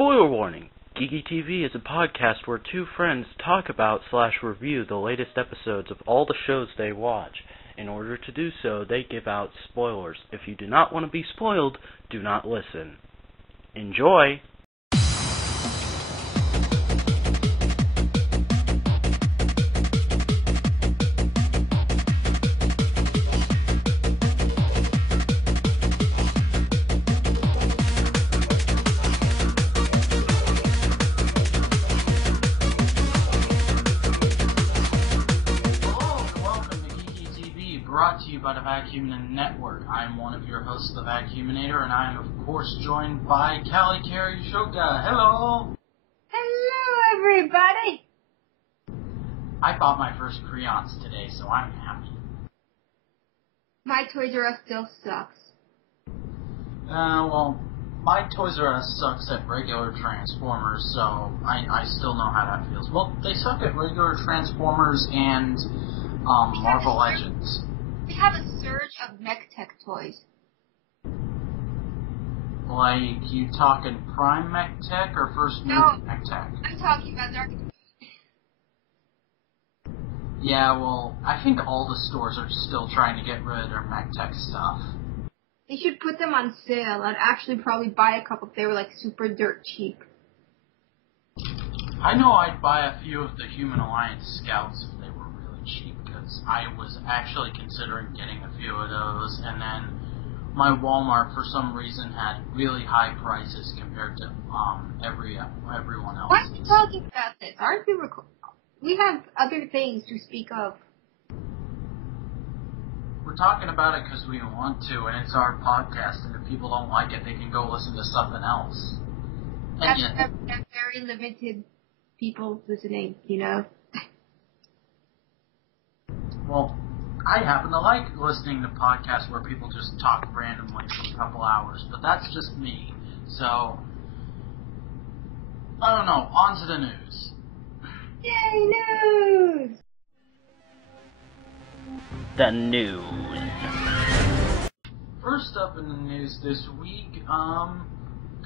Spoiler warning! Geeky TV is a podcast where two friends talk about/review the latest episodes of all the shows they watch. In order to do so, they give out spoilers. If you do not want to be spoiled, do not listen. Enjoy! Brought to you by the Vacuum Network. I am one of your hosts, the Vacuuminator, and I am, of course, joined by Cally Carrie Shoga. Hello! Hello, everybody! I bought my first crayons today, so I'm happy. My Toys R Us still sucks. Well, my Toys R Us sucks at regular Transformers, so I still know how that feels. Well, they suck at regular Transformers and Marvel Legends. We have a surge of mech tech toys. Like, you talking Prime Mech Tech or First Movie Mech Tech? I'm talking about Dark. Yeah, well, I think all the stores are still trying to get rid of their Mech Tech stuff. They should put them on sale. I'd actually probably buy a couple if they were like super dirt cheap. I know I'd buy a few of the Human Alliance Scouts if they were really cheap. I was actually considering getting a few of those, and then my Walmart for some reason had really high prices compared to everyone else. Why are we talking about this? Aren't we we have other things to speak of. We're talking about it because we want to, and it's our podcast, and if people don't like it, they can go listen to something else. That's very limited people listening, you know? Well, I happen to like listening to podcasts where people just talk randomly for a couple hours, but that's just me. So, I don't know, on to the news. Yay, news! The news. First up in the news this week,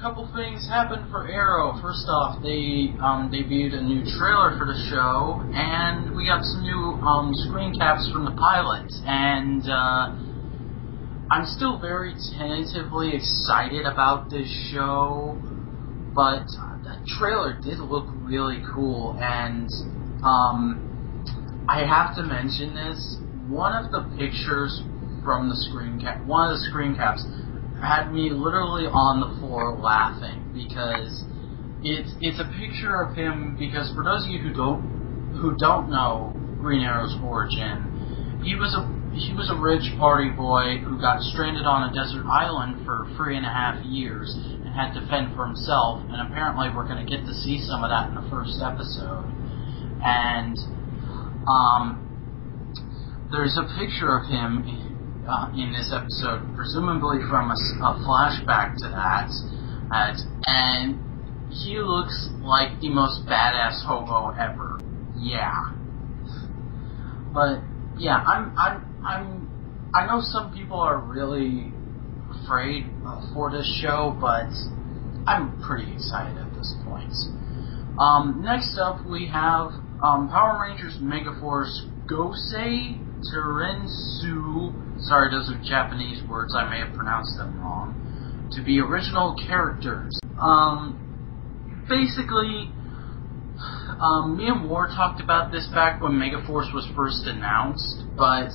couple things happened for Arrow. First off, they debuted a new trailer for the show, and we got some new screen caps from the pilot. And I'm still very tentatively excited about this show, but that trailer did look really cool. And I have to mention this. One of the pictures from the one of the screen caps had me literally on the floor laughing, because it's a picture of him. Because for those of you who don't know Green Arrow's origin, he was a rich party boy who got stranded on a desert island for 3.5 years and had to fend for himself. And apparently, we're going to get to see some of that in the first episode. And there's a picture of him in this episode, presumably from a flashback to that, and he looks like the most badass hobo ever. Yeah, but yeah, I know some people are really afraid for this show, but I'm pretty excited at this point. Next up, we have Power Rangers Megaforce Gosei, Tensou, sorry, those are Japanese words, I may have pronounced them wrong, to be original characters. Basically, me and War talked about this back when Megaforce was first announced, but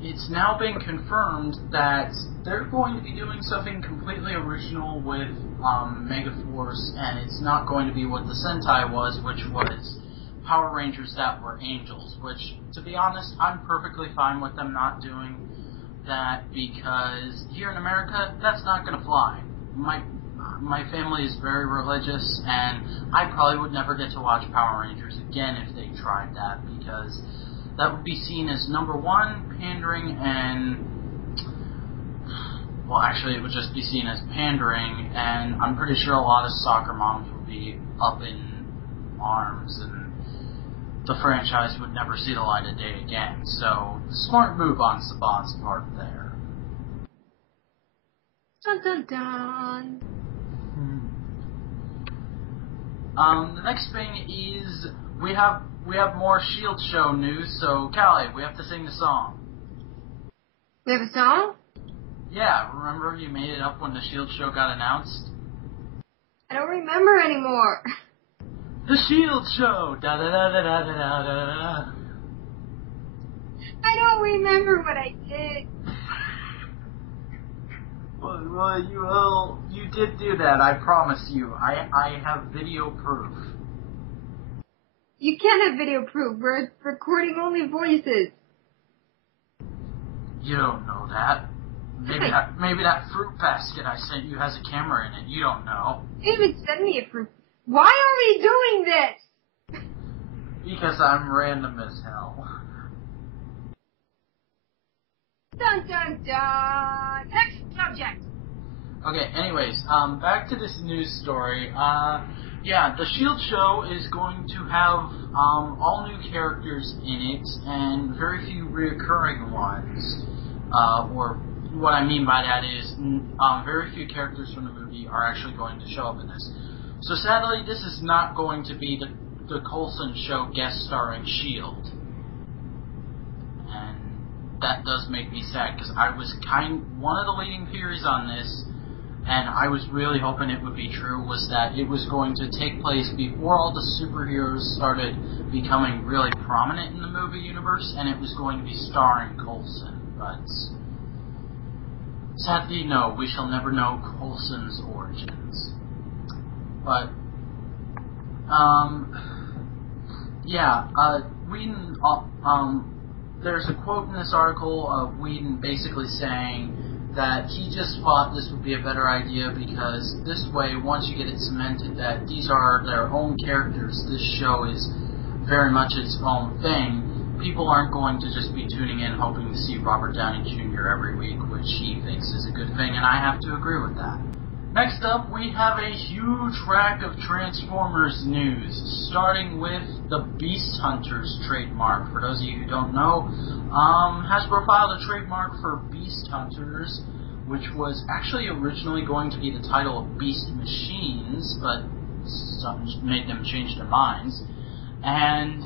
it's now been confirmed that they're going to be doing something completely original with Megaforce, and it's not going to be what the Sentai was, which was Power Rangers that were angels, which, to be honest, I'm perfectly fine with them not doing that, because here in America, that's not going to fly. My family is very religious, and I probably would never get to watch Power Rangers again if they tried that, because that would be seen as, number one, pandering, and, well, actually, it would just be seen as pandering, and I'm pretty sure a lot of soccer moms would be up in arms, and the franchise would never see the light of day again. So, smart move on Saban's part there. Dun dun dun. The next thing is we have more S.H.I.E.L.D. show news. So Cally, we have to sing the song. We have a song? Yeah, remember you made it up when the S.H.I.E.L.D. show got announced? I don't remember anymore. The S.H.I.E.L.D. show! Da da da da da da da da. I don't remember what I did. Well, you did do that, I promise you. I have video proof. You can't have video proof. We're recording only voices. You don't know that. Maybe that fruit basket I sent you has a camera in it. You don't know. You didn't even send me a proof. Why are we doing this? Because I'm random as hell. Dun dun dun. Next subject. Okay, anyways, back to this news story. Yeah, the S.H.I.E.L.D. show is going to have all new characters in it and very few reoccurring ones. Or what I mean by that is very few characters from the movie are actually going to show up in this. So sadly, this is not going to be the Coulson show guest starring S.H.I.E.L.D. And that does make me sad because I was one of the leading theories on this, and I was really hoping it would be true, was that it was going to take place before all the superheroes started becoming really prominent in the movie universe, and it was going to be starring Coulson. But sadly, no, we shall never know Coulson's origins. But, yeah, Whedon, there's a quote in this article of Whedon basically saying that he just thought this would be a better idea because this way, once you get it cemented that these are their own characters, this show is very much its own thing, people aren't going to just be tuning in hoping to see Robert Downey Jr. every week, which he thinks is a good thing, and I have to agree with that. Next up, we have a huge rack of Transformers news, starting with the Beast Hunters trademark. For those of you who don't know, Hasbro filed a trademark for Beast Hunters, which was actually originally going to be the title of Beast Machines, but something made them change their minds. And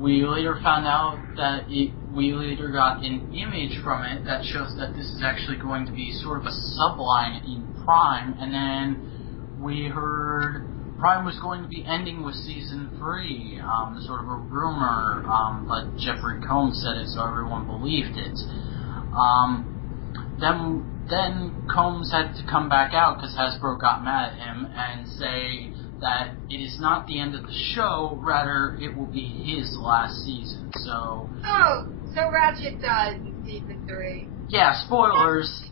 we later found out that we later got an image from it that shows that this is actually going to be sort of a subline in Prime, and then we heard Prime was going to be ending with Season 3, sort of a rumor, but Jeffrey Combs said it, so everyone believed it. Then Combs had to come back out because Hasbro got mad at him and say that it is not the end of the show, rather it will be his last season, so... Oh, so Ratchet dies in Season 3. Yeah, spoilers.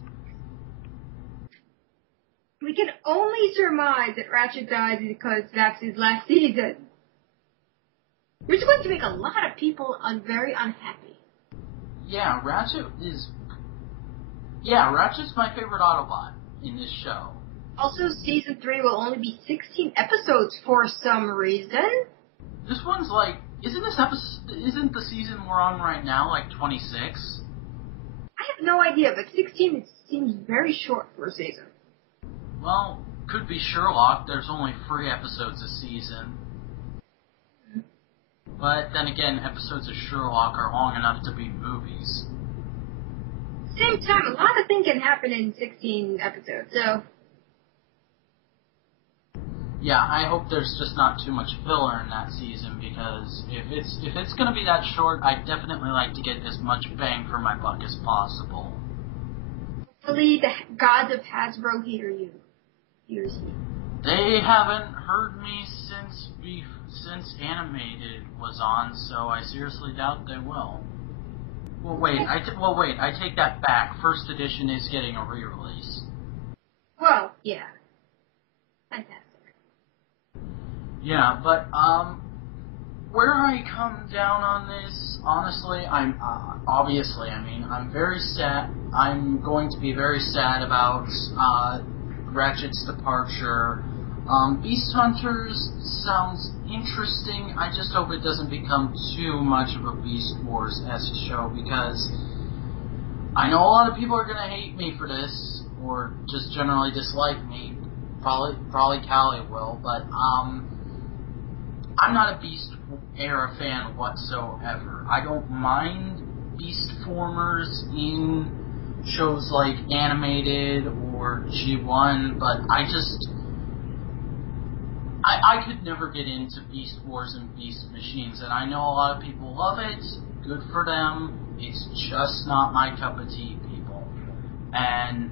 We can only surmise that Ratchet dies because that's his last season. Which is going to make a lot of people very unhappy. Yeah, Ratchet's my favorite Autobot in this show. Also, Season 3 will only be 16 episodes for some reason. This one's like, isn't the season we're on right now like 26? I have no idea, but 16 seems very short for a season. Well, could be Sherlock. There's only 3 episodes a season. But then again, episodes of Sherlock are long enough to be movies. Same time, a lot of things can happen in 16 episodes, so... Yeah, I hope there's just not too much filler in that season, because if it's going to be that short, I'd definitely like to get as much bang for my buck as possible. Hopefully the gods of Hasbro hears you. They haven't heard me since Animated was on, so I seriously doubt they will. Well, wait, I take that back. First edition is getting a re-release. Well, yeah. Fantastic. Yeah, but, where I come down on this, honestly, I'm very sad. I'm going to be very sad about, Ratchet's departure. Beast Hunters sounds interesting. I just hope it doesn't become too much of a Beast Wars-esque show, because I know a lot of people are going to hate me for this, or just generally dislike me, Probably Cally will, but I'm not a Beast era fan whatsoever. I don't mind Beast formers in shows like Animated or G1, but I could never get into Beast Wars and Beast Machines, and I know a lot of people love it. Good for them. It's just not my cup of tea, people. And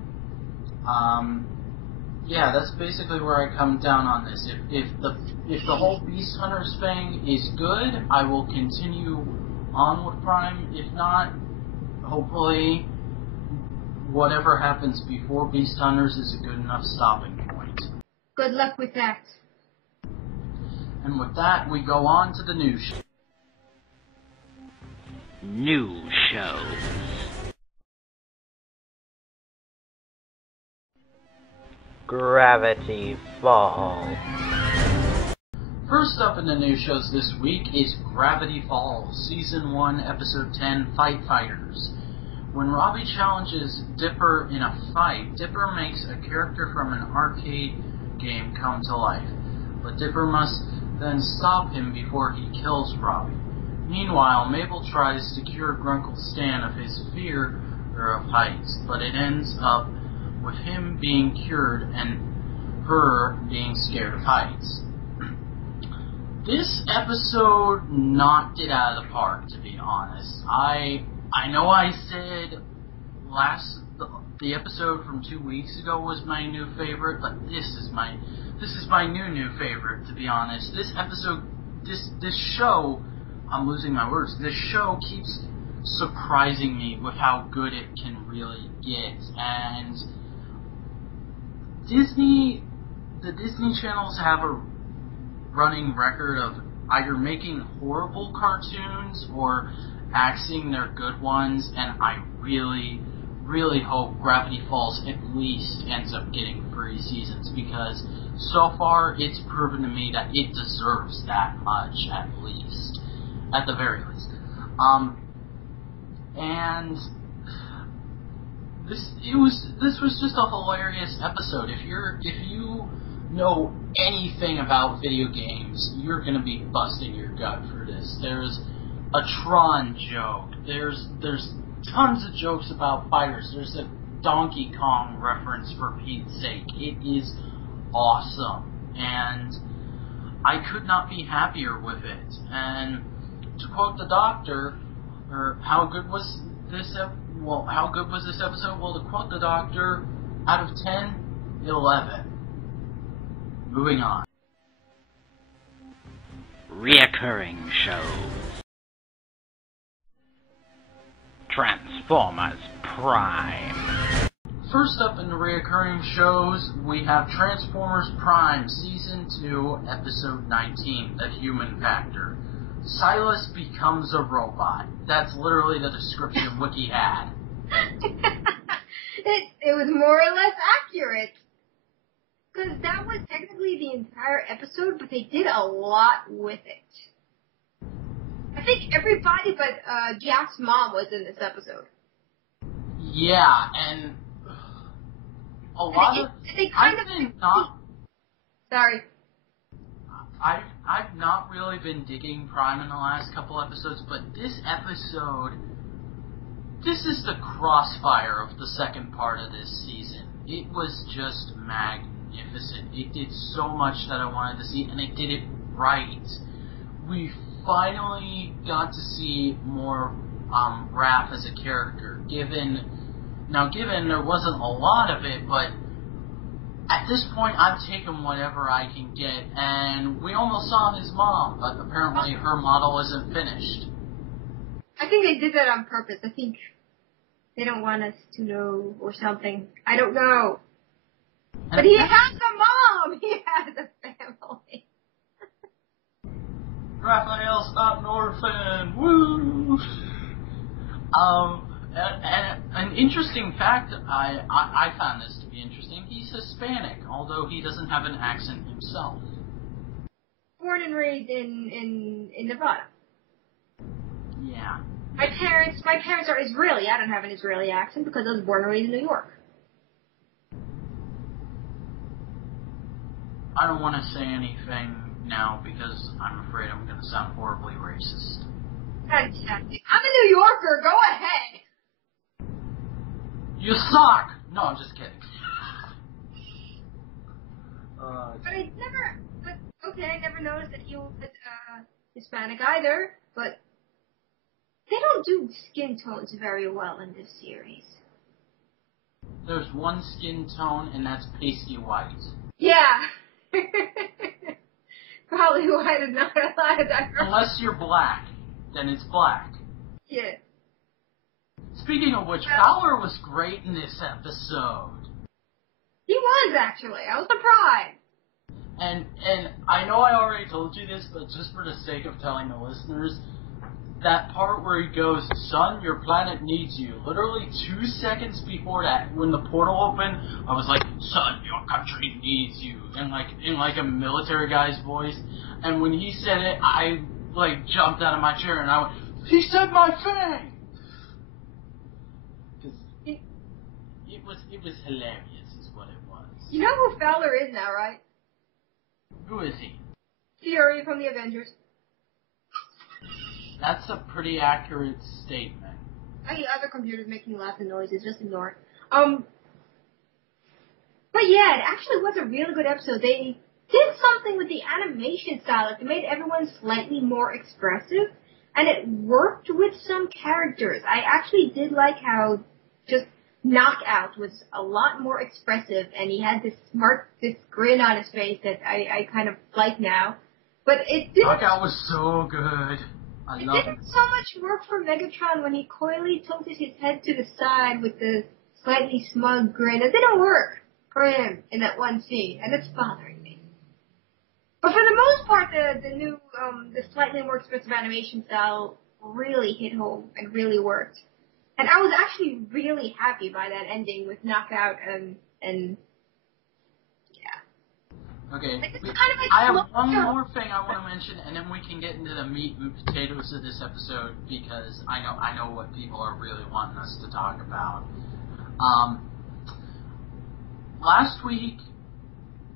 yeah, that's basically where I come down on this. If the whole Beast Hunters thing is good, I will continue on with Prime. If not, hopefully whatever happens before Beast Hunters is a good enough stopping point. Good luck with that. And with that, we go on to the news show. New show. Gravity Falls. First up in the news shows this week is Gravity Falls, Season 1, Episode 10, Fight Fighters. When Robbie challenges Dipper in a fight, Dipper makes a character from an arcade game come to life, but Dipper must then stop him before he kills Robbie. Meanwhile, Mabel tries to cure Grunkle Stan of his fear of heights, but it ends up with him being cured and her being scared of heights. This episode knocked it out of the park, to be honest. I know I said the episode from 2 weeks ago was my new favorite, but this is my new favorite, to be honest. This episode, this show, I'm losing my words. This show keeps surprising me with how good it can really get, and the Disney channels have a running record of either making horrible cartoons or axing their good ones, and I really, really hope Gravity Falls at least ends up getting 3 seasons, because so far it's proven to me that it deserves that much, at the very least. And this was just a hilarious episode. If you know anything about video games, you're gonna be busting your gut for this. There's a Tron joke. There's tons of jokes about fighters. There's a Donkey Kong reference, for Pete's sake. It is awesome, and I could not be happier with it. And to quote the Doctor, how good was this episode? Well, to quote the Doctor, out of 10, 11. Moving on. Reoccurring shows. Transformers Prime. First up in the reoccurring shows, we have Transformers Prime, Season 2, Episode 19, The Human Factor. Silas becomes a robot. That's literally the description Wiki had. It was more or less accurate. Because that was technically the entire episode, but they did a lot with it. I think everybody but Jack's mom was in this episode. Yeah, and a lot of... Sorry. I've not really been digging Prime in the last couple episodes, but this episode... This is the crossfire of the second part of this season. It was just magnificent. It did so much that I wanted to see, and it did it right. We finally got to see more Raph as a character. Given there wasn't a lot of it, but at this point I've taken whatever I can get, and we almost saw his mom, but apparently her model isn't finished. I think they did that on purpose. I think they don't want us to know or something. I don't know. But he has a mom! He has a family. Raphael's not an orphan! Woo! An interesting fact, I found this to be interesting, he's Hispanic, although he doesn't have an accent himself. Born and raised in Nevada. Yeah. My parents are Israeli. I don't have an Israeli accent because I was born and raised in New York. I don't want to say anything now because I'm afraid I'm going to sound horribly racist. Fantastic. I'm a New Yorker. Go ahead. You suck! No, I'm just kidding. I never noticed that he was Hispanic either, but they don't do skin tones very well in this series. There's one skin tone, and that's pasty white. Yeah. Probably white is not a lot of diversity. Unless you're black, then it's black. Yeah. Speaking of which, Fowler was great in this episode. He was, actually. I was surprised. And I know I already told you this, but just for the sake of telling the listeners, that part where he goes, "Son, your planet needs you." Literally 2 seconds before that, when the portal opened, I was like, "Son, your country needs you," in like a military guy's voice. And when he said it, I like jumped out of my chair and I went, "He said my thing!" Because it was hilarious, is what it was. You know who Fowler is now, right? Who is he? Fury from the Avengers. That's a pretty accurate statement. Any other computers making lots of noises, just ignore it. But yeah, it actually was a really good episode. They did something with the animation style. It made everyone slightly more expressive, and it worked with some characters. I actually did like how just Knockout was a lot more expressive, and he had this grin on his face that I kind of like now. But it didn't... Knockout was so good. It didn't so much work for Megatron when he coyly tilted his head to the side with the slightly smug grin. It didn't work for him in that one scene, and it's bothering me. But for the most part, the new, the slightly more expressive animation style really hit home and really worked. And I was actually really happy by that ending with Knockout and yeah. Okay, Like, it's kind of like I have one more thing I want to mention, and then we can get into the meat and potatoes of this episode, because I know what people are really wanting us to talk about. Last week,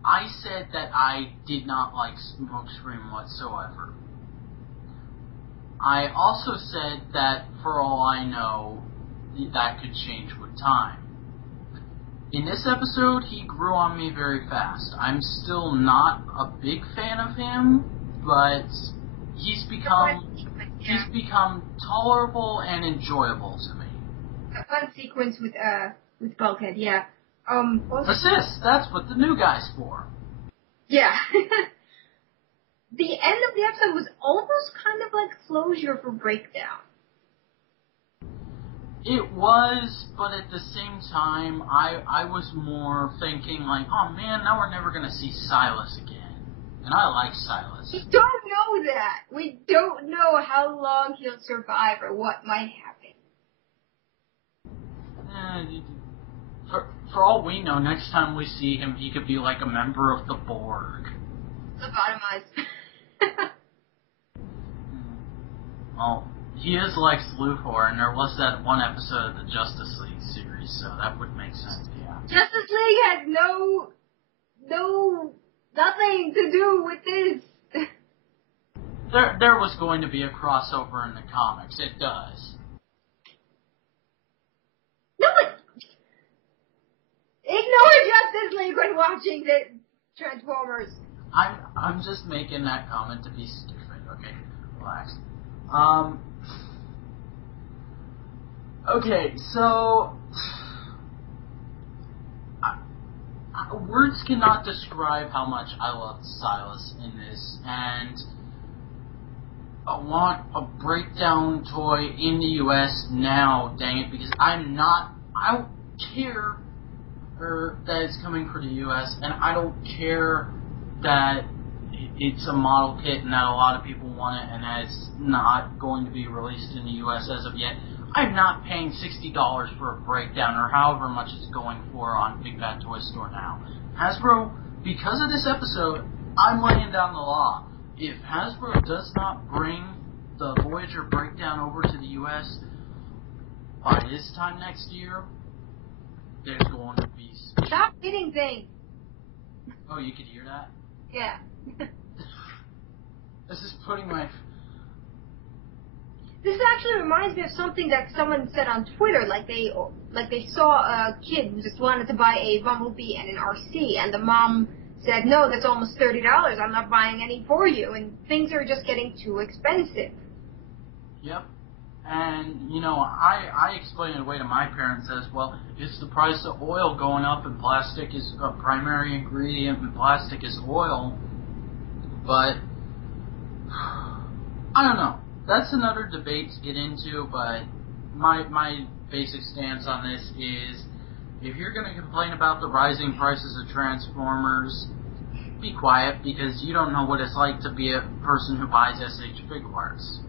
I said that I did not like Smokescreen whatsoever. I also said that, for all I know, that could change with time. In this episode, he grew on me very fast. I'm still not a big fan of him, but he's become tolerable and enjoyable to me. That one sequence with Bulkhead, yeah. Assist, that's what the new guy's for. Yeah. The end of the episode was almost kind of like closure for Breakdown. It was, but at the same time, I was more thinking like, oh man, now we're never going to see Silas again. And I like Silas. We don't know that. We don't know how long he'll survive or what might happen. For all we know, next time we see him, he could be like a member of the Borg. Lobotomized. Well, he is Lex Luthor, and there was that one episode of the Justice League series, so that would make sense, yeah. Justice League had nothing to do with this. There was going to be a crossover in the comics. It does. No, but ignore Justice League when watching the Transformers. I'm just making that comment to be stupid, okay? Relax. Okay, so words cannot describe how much I loved Silas in this, and I want a breakdown toy in the US now, dang it, because I don't care that it's coming for the US, and I don't care that it's a model kit and that a lot of people want it and that it's not going to be released in the US as of yet. I'm not paying $60 for a breakdown or however much it's going for on Big Bad Toy Store now. Hasbro, because of this episode, I'm laying down the law. If Hasbro does not bring the Voyager breakdown over to the US by this time next year, there's going to be... Stop hitting things. Oh, you could hear that? Yeah. This is putting my... This actually reminds me of something that someone said on Twitter, like they saw a kid who just wanted to buy a Bumblebee and an RC, and the mom said, no, that's almost $30, I'm not buying any for you, and things are just getting too expensive. Yep. And, you know, I explain it away to my parents as, well, it's the price of oil going up, and plastic is a primary ingredient, and plastic is oil. But, I don't know. That's another debate to get into, but my basic stance on this is, if you're going to complain about the rising prices of Transformers, be quiet, because you don't know what it's like to be a person who buys S.H. figures.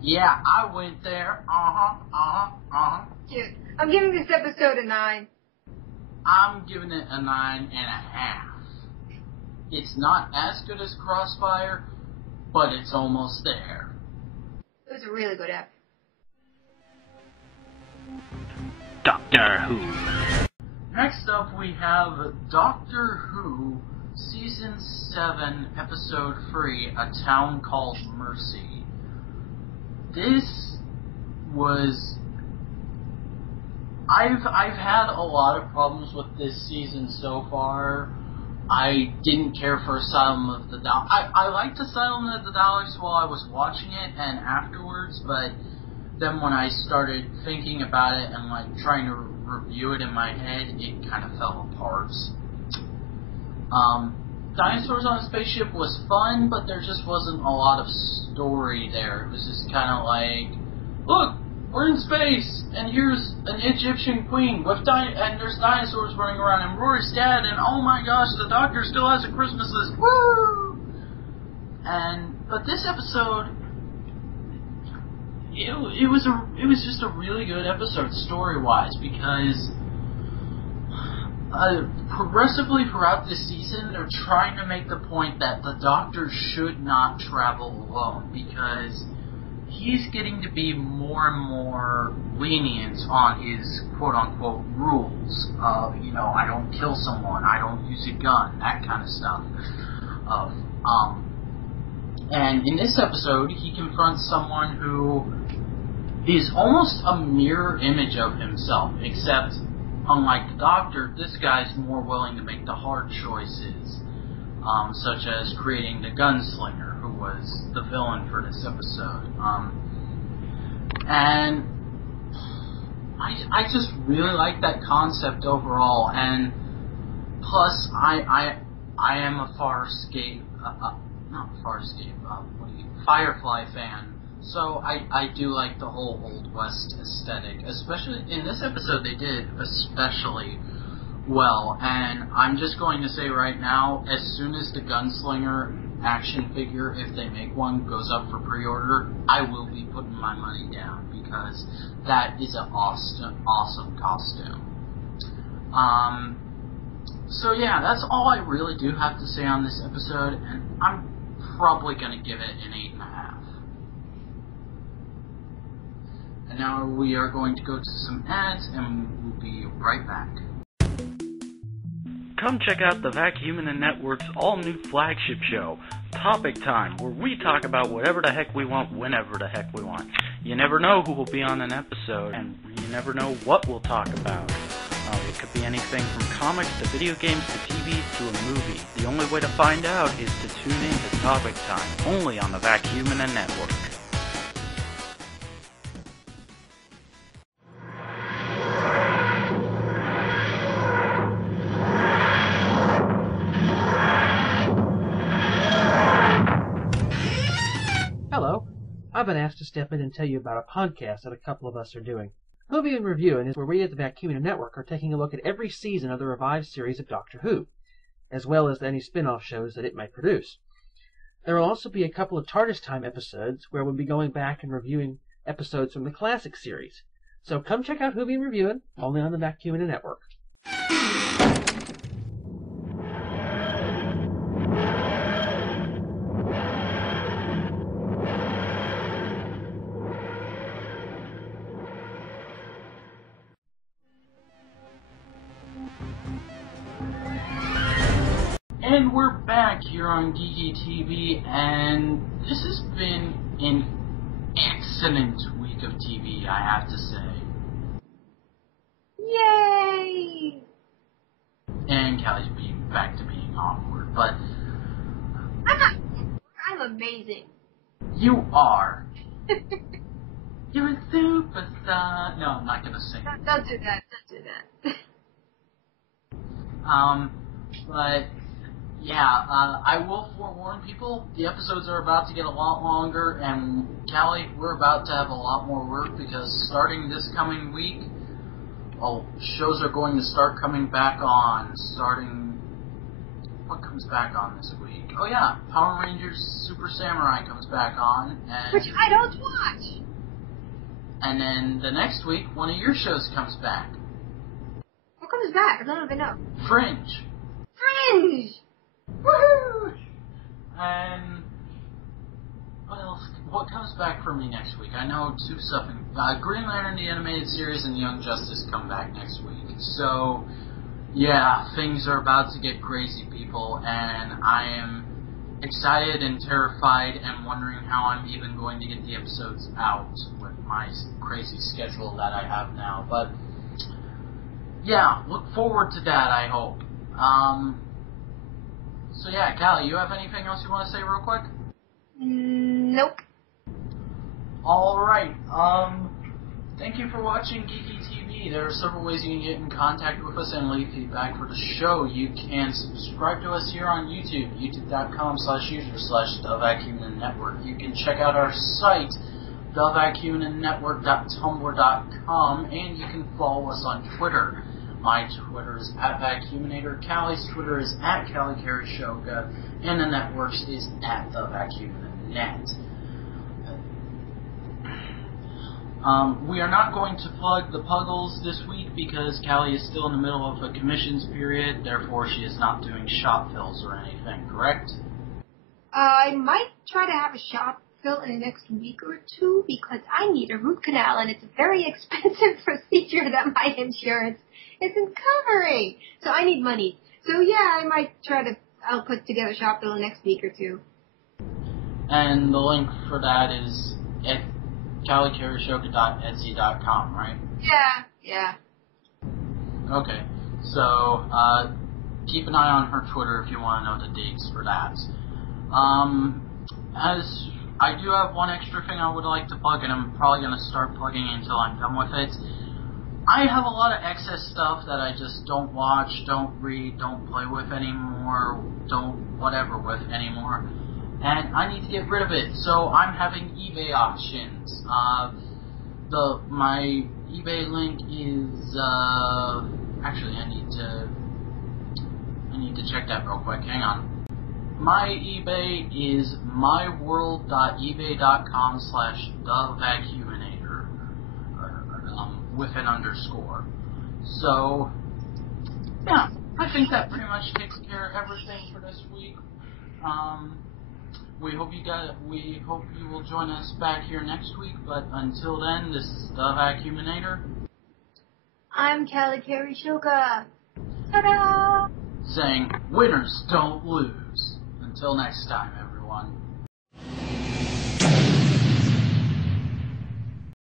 Yeah, I went there. Dude, I'm giving this episode a 9. I'm giving it a 9.5. It's not as good as Crossfire, but it's almost there. It was a really good episode. Doctor Who. Next up, we have Doctor Who, Season 7, Episode 3, A Town Called Mercy. This was... I've had a lot of problems with this season so far. I didn't care for Asylum of the Daleks. I liked Asylum of the Daleks while I was watching it and afterwards, but then when I started thinking about it and like trying to review it in my head, it kind of fell apart. Dinosaurs on a Spaceship was fun, but there just wasn't a lot of story there. It was just kind of like, look, we're in space, and here's an Egyptian queen with and there's dinosaurs running around, and Rory's dead, and oh my gosh, the Doctor still has a Christmas list, woo! But this episode, it was just a really good episode story-wise, because progressively throughout this season, they're trying to make the point that the Doctor should not travel alone, because he's getting to be more and more lenient on his quote-unquote rules of, you know, I don't kill someone, I don't use a gun, that kind of stuff. And in this episode, he confronts someone who is almost a mirror image of himself, except unlike the Doctor, this guy's more willing to make the hard choices, such as creating the gunslinger, who was the villain for this episode. And I just really like that concept overall, and plus I am a Firefly fan. So I do like the whole Old West aesthetic, especially in this episode they did especially well, and I'm just going to say right now, as soon as the Gunslinger action figure, if they make one, goes up for pre-order, I will be putting my money down, because that is an awesome costume. So yeah, that's all I really do have to say on this episode, and I'm probably going to give it an 8.5. And now we are going to go to some ads, and we'll be right back. Come check out the Vacuum and Network's all-new flagship show, Topic Time, where we talk about whatever the heck we want, whenever the heck we want. You never know who will be on an episode, and you never know what we'll talk about. It could be anything from comics to video games to TV to a movie. The only way to find out is to tune in to Topic Time, only on the Vacuum and Network. Hello. I've been asked to step in and tell you about a podcast that a couple of us are doing. Movie and Reviewing is where we at the Vacuum Network are taking a look at every season of the revived series of Doctor Who, as well as any spin-off shows that it might produce. There will also be a couple of TARDIS Time episodes where we'll be going back and reviewing episodes from the classic series. So come check out Movie and Reviewing, only on the Vacuum Network. And we're back here on Geeky TV, and this has been an excellent week of TV, I have to say. Yay! And Callie's back to being awkward, but... I'm not. I'm amazing. You are. You're a superstar. No, I'm not gonna sing. Don't do that. Don't do that. But... Yeah, I will forewarn people, the episodes are about to get a lot longer, and Callie, we're about to have a lot more work, because starting this coming week, shows are going to start coming back on, what comes back on this week? Oh yeah, Power Rangers Super Samurai comes back on, and... Which I don't watch! And then the next week, one of your shows comes back. What comes back? I don't even know. Fringe! Fringe! Woohoo! And what else? What comes back for me next week? I know two stuff. Green Lantern, the animated series, and Young Justice come back next week. So, yeah, things are about to get crazy, people, and I am excited and terrified and wondering how I'm even going to get the episodes out with my crazy schedule that I have now. But, yeah, look forward to that, I hope. So yeah, Callie, you have anything else you want to say real quick? Nope. Alright, thank you for watching Geeky TV. There are several ways you can get in contact with us and leave feedback for the show. You can subscribe to us here on YouTube, youtube.com/user/TheVacuumNetwork. You can check out our site, thevacuumnetwork.tumblr.com, and you can follow us on Twitter. My Twitter is @Vacuuminator, Callie's Twitter is @CallieCarryShoga, and the network's is @TheVacuumNet. We are not going to plug the Puggles this week because Callie is still in the middle of a commissions period, therefore she is not doing shop fills or anything, correct? I might try to have a shop fill in the next week or two because I need a root canal and it's a very expensive procedure that my insurance isn't covering. So I need money. So yeah, I might I'll put together a shop bill next week or two. And the link for that is at CallieCarryShoga.etsy.com, right? Yeah. Okay. So, keep an eye on her Twitter if you want to know the dates for that. As I do have one extra thing I would like to plug, and I'm probably going to start plugging until I'm done with it. I have a lot of excess stuff that I just don't watch, don't read, don't play with anymore, don't whatever with anymore, and I need to get rid of it, so I'm having eBay auctions. My eBay link is, actually I need to check that real quick, hang on. My eBay is myworld.ebay.com/thevacuuminator. With an underscore. So, yeah, I think that pretty much takes care of everything for this week. We hope you will join us back here next week, but until then, this is The Vacuuminator. I'm Callie Carry-Shoga. Ta-da! Saying, winners don't lose. Until next time, everyone.